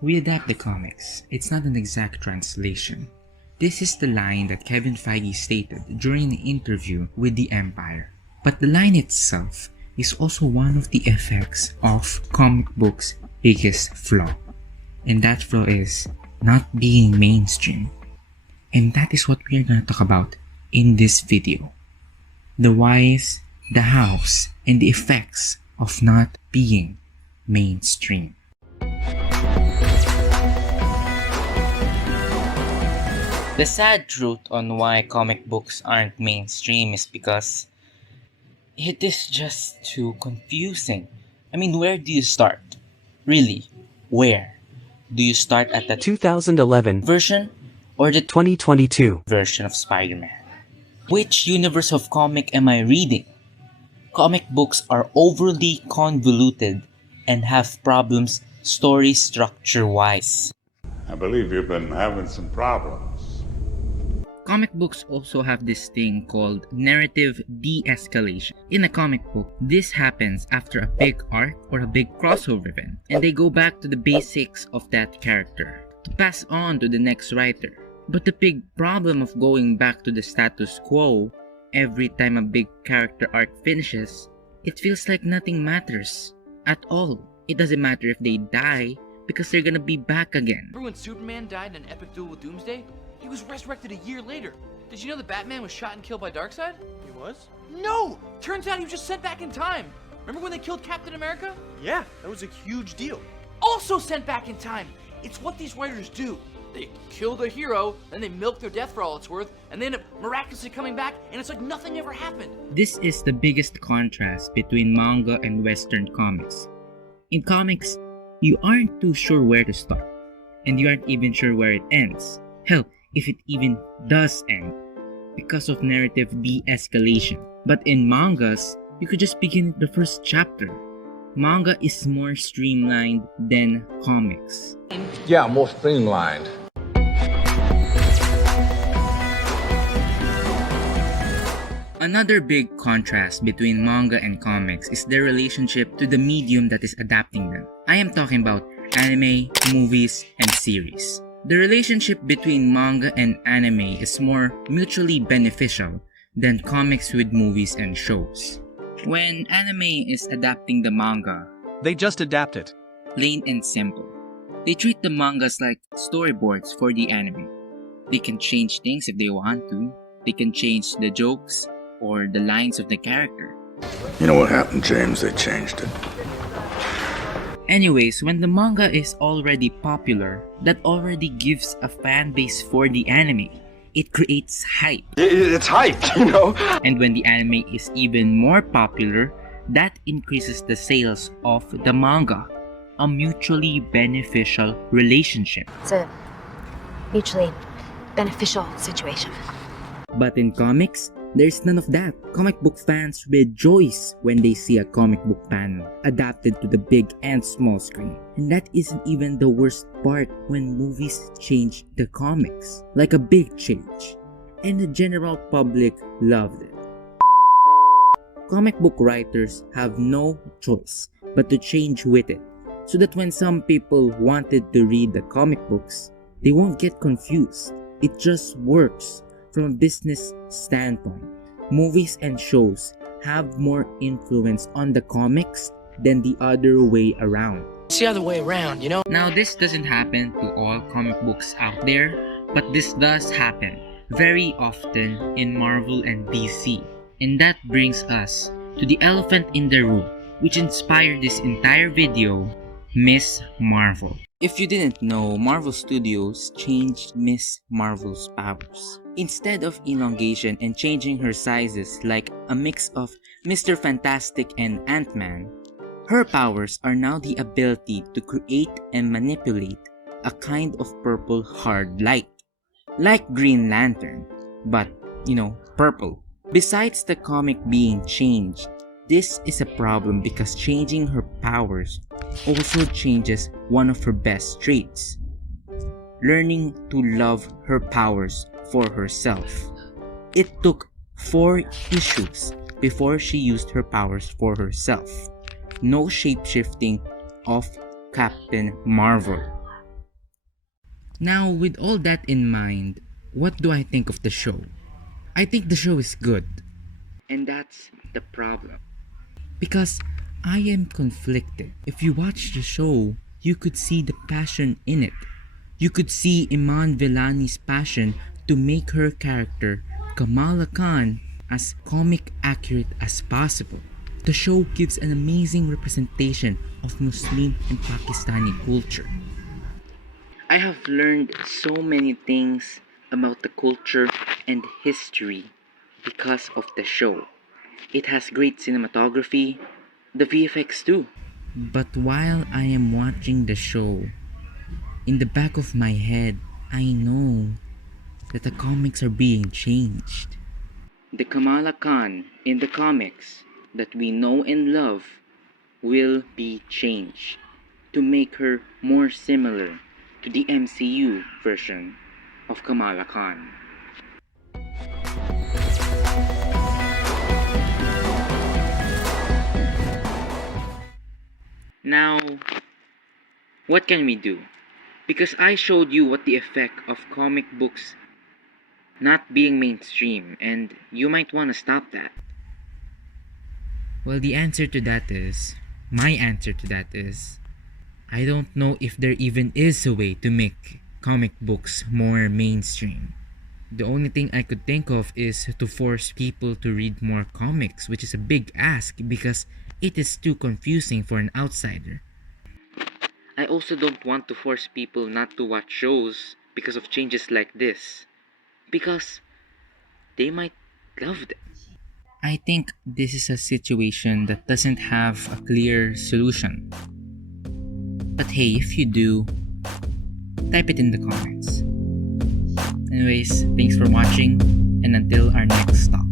We adapt the comics. It's not an exact translation. This is the line that Kevin Feige stated during an interview with the Empire. But the line itself is also one of the effects of comic books' biggest flaw. And that flaw is not being mainstream. And that is what we're gonna talk about in this video. The whys, the hows, and the effects of not being mainstream. The sad truth on why comic books aren't mainstream is because it is just too confusing. I mean, where do you start? Really, where? Do you start at the 2011 version or the 2022 version of Spider-Man? Which universe of comic am I reading? Comic books are overly convoluted and have problems story structure-wise. I believe you've been having some problems. Comic books also have this thing called narrative de-escalation. In a comic book, this happens after a big arc or a big crossover event, and they go back to the basics of that character to pass on to the next writer. But the big problem of going back to the status quo every time a big character arc finishes, it feels like nothing matters at all. It doesn't matter if they die because they're gonna be back again. Remember when Superman died in an epic duel with Doomsday? He was resurrected a year later. Did you know that Batman was shot and killed by Darkseid? He was? No! Turns out he was just sent back in time. Remember when they killed Captain America? Yeah, that was a huge deal. Also sent back in time. It's what these writers do. They kill their hero, then they milk their death for all it's worth, and they end up miraculously coming back, and it's like nothing ever happened. This is the biggest contrast between manga and Western comics. In comics, you aren't too sure where to start, and you aren't even sure where it ends. Hell, if it even does end, because of narrative de-escalation. But in mangas, you could just begin the first chapter. Manga is more streamlined than comics. Yeah, more streamlined. Another big contrast between manga and comics is their relationship to the medium that is adapting them. I am talking about anime, movies, and series. The relationship between manga and anime is more mutually beneficial than comics with movies and shows. When anime is adapting the manga, They just adapt it. plain and simple, they treat the mangas like storyboards for the anime. They can change things if they want to. They can change the jokes or the lines of the character. You know what happened, James? They changed it. Anyways, when the manga is already popular, that already gives a fan base for the anime. It creates hype. It's hyped, you know? And when the anime is even more popular, that increases the sales of the manga. A mutually beneficial relationship. It's a mutually beneficial situation. But in comics, there's none of that. Comic book fans rejoice when they see a comic book panel adapted to the big and small screen. And that isn't even the worst part when movies change the comics. Like a big change. And the general public loved it. Comic book writers have no choice but to change with it. So that when some people wanted to read the comic books, they won't get confused. It just works. From a business standpoint, movies and shows have more influence on the comics than the other way around. It's the other way around, you know? Now, this doesn't happen to all comic books out there, but this does happen very often in Marvel and DC. And that brings us to the elephant in the room, which inspired this entire video, Miss Marvel. If you didn't know, Marvel Studios changed Miss Marvel's powers. Instead of elongation and changing her sizes like a mix of Mr. Fantastic and Ant-Man, her powers are now the ability to create and manipulate a kind of purple hard light. Like Green Lantern, but, purple. Besides the comic being changed, this is a problem because changing her powers also changes one of her best traits, learning to love her powers for herself. It took 4 issues before she used her powers for herself. No shapeshifting of Captain Marvel. Now, with all that in mind, what do I think of the show? I think the show is good. And that's the problem. Because I am conflicted. If you watch the show, you could see the passion in it. You could see Iman Vellani's passion to make her character, Kamala Khan, as comic accurate as possible. The show gives an amazing representation of Muslim and Pakistani culture. I have learned so many things about the culture and history because of the show. It has great cinematography, the VFX too. But while I am watching the show, in the back of my head, I know that the comics are being changed. The Kamala Khan in the comics that we know and love will be changed to make her more similar to the MCU version of Kamala Khan. Now, what can we do? Because I showed you what the effect of comic books not being mainstream, and you might want to stop that. Well, my answer to that is, I don't know if there even is a way to make comic books more mainstream. The only thing I could think of is to force people to read more comics, which is a big ask because it is too confusing for an outsider. I also don't want to force people not to watch shows because of changes like this, because they might love them. I think this is a situation that doesn't have a clear solution. But hey, if you do, type it in the comments. Anyways, thanks for watching, and until our next talk.